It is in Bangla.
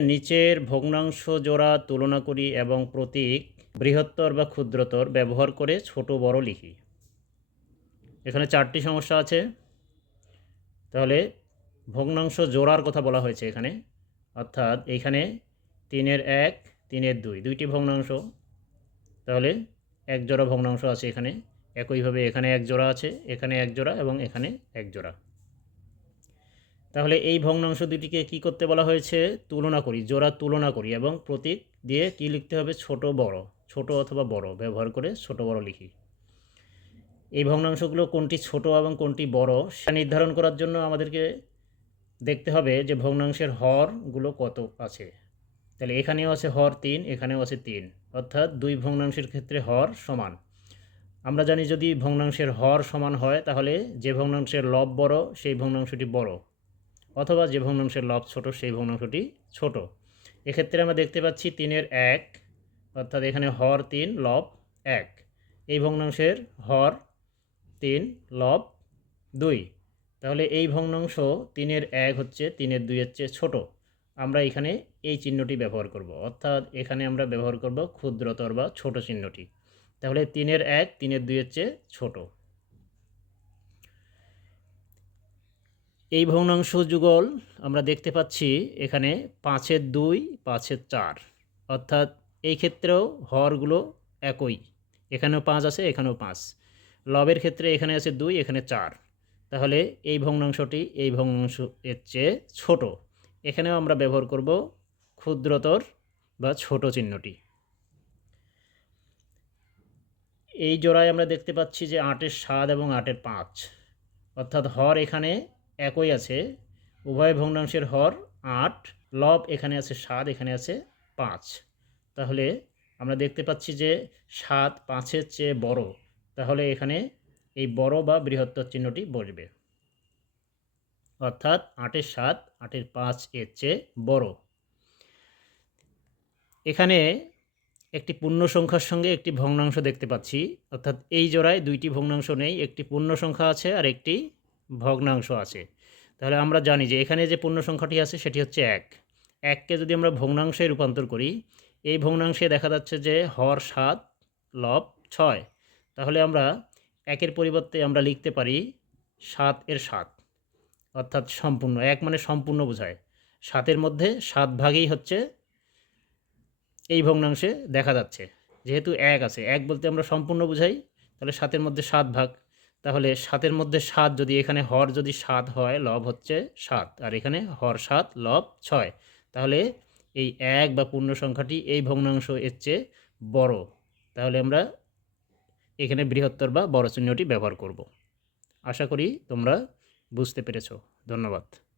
নিচের ভগ্নাংশ জোড়া তুলনা করি এবং প্রতীক, বৃহত্তর বা ক্ষুদ্রতর ব্যবহার করে ছোট বড় লিখি। এখানে চারটি সমস্যা আছে। তাহলে ভগ্নাংশ জোড়ার কথা বলা হয়েছে এখানে। অর্থাৎ এখানে তিনের এক, তিনের দুই, দুইটি ভগ্নাংশ। তাহলে এক জোড়া ভগ্নাংশ আছে এখানে। একইভাবে এখানে এক জোড়া আছে, এখানে এক জোড়া এবং এখানে এক জোড়া। তাহলে এই ভগ্নাংশ দুটিকে কি করতে বলা হয়েছে? তুলনা করি, জোড়া তুলনা করি এবং প্রতীক দিয়ে কি লিখতে হবে? ছোট বড়, ছোট অথবা বড়, ব্যবহার করে ছোট বড় লিখি। এই ভগ্নাংশগুলো কোনটি ছোট এবং কোনটি বড় সেটা নির্ধারণ করার জন্য আমাদেরকে দেখতে হবে যে ভগ্নাংশের হরগুলো কত আছে। তাহলে এখানেও আছে হর তিন, এখানেও আছে তিন, অর্থাৎ দুই ভগ্নাংশের ক্ষেত্রে হর সমান। আমরা জানি যদি ভগ্নাংশের হর সমান হয়, তাহলে যে ভগ্নাংশের লব বড়, সেই ভগ্নাংশটি বড়। অথবা যে ভগ্নাংশের লব ছোট, সেই ভগ্নাংশটি ছোট। এক্ষেত্রে আমরা দেখতে পাচ্ছি তিনের এক, অর্থাৎ এখানে হর তিন, লব এক। এই ভগ্নাংশের হর তিন, লব দুই। তাহলে এই ভগ্নাংশ তিনের এক হচ্ছে তিনের দুইয়ের চেয়ে ছোট। আমরা এখানে এই চিহ্নটি ব্যবহার করব। অর্থাৎ এখানে আমরা ব্যবহার করব ক্ষুদ্রতর বা ছোট চিহ্নটি। তাহলে তিনের এক, তিনের দুইয়ের চেয়ে ছোট। এই ভগ্নাংশ যুগল আমরা দেখতে পাচ্ছি এখানে পাঁচের দুই, পাঁচের চার। অর্থাৎ এই ক্ষেত্রেও হরগুলো একই। এখানেও পাঁচ আছে, এখানেও পাঁচ। লবের ক্ষেত্রে এখানে আছে দুই, এখানে চার। তাহলে এই ভগ্নাংশটি এই ভগ্নাংশ এর চেয়ে ছোট। এখানেও আমরা ব্যবহার করব ক্ষুদ্রতর বা ছোট চিহ্নটি। এই জোড়ায় আমরা দেখতে পাচ্ছি যে আটের সাত এবং আটের পাঁচ। অর্থাৎ হর এখানে একই আছে। উভয় ভগ্নাংশের হর আট, লব এখানে আছে সাত, এখানে আছে পাঁচ। তাহলে আমরা দেখতে পাচ্ছি যে সাত পাঁচের চেয়ে বড়। তাহলে এখানে এই বড় বা বৃহত্তর চিহ্নটি বসবে। অর্থাৎ আটের সাত, আটের পাঁচ এর চেয়ে বড়। এখানে একটি পূর্ণ সংখ্যার সঙ্গে একটি ভগ্নাংশ দেখতে পাচ্ছি। অর্থাৎ এই জোড়ায় দুইটি ভগ্নাংশ নেই, একটি পূর্ণ সংখ্যা আছে আর একটি ভগ্নাংশ আছে। তাহলে আমরা জানি যে এখানে যে পূর্ণ সংখ্যাটি আছে সেটি হচ্ছে এক। এককে যদি আমরা ভগ্নাংশে রূপান্তর করি, এই ভগ্নাংশে দেখা যাচ্ছে যে হর সাত, লব ছয়। তাহলে আমরা একের পরিবর্তে আমরা লিখতে পারি সাত এর সাত। অর্থাৎ সম্পূর্ণ, এক মানে সম্পূর্ণ বোঝায়। সাতের মধ্যে সাত ভাগেই হচ্ছে এই ভগ্নাংশে দেখা যাচ্ছে। যেহেতু এক আছে, এক বলতে আমরা সম্পূর্ণ বুঝাই, তাহলে সাতের মধ্যে সাত ভাগ। তাহলে সাতের মধ্যে সাত যদি এখানে হর যদি সাত হয়, লব হচ্ছে সাত। আর এখানে হর সাত, লব ছয়। তাহলে এই এক বা পূর্ণ সংখ্যাটি এই ভগ্নাংশ এর চেয়ে বড়। তাহলে আমরা এখানে বৃহত্তর বা বড় চিহ্নটি ব্যবহার করব। আশা করি তোমরা বুঝতে পেরেছ। ধন্যবাদ।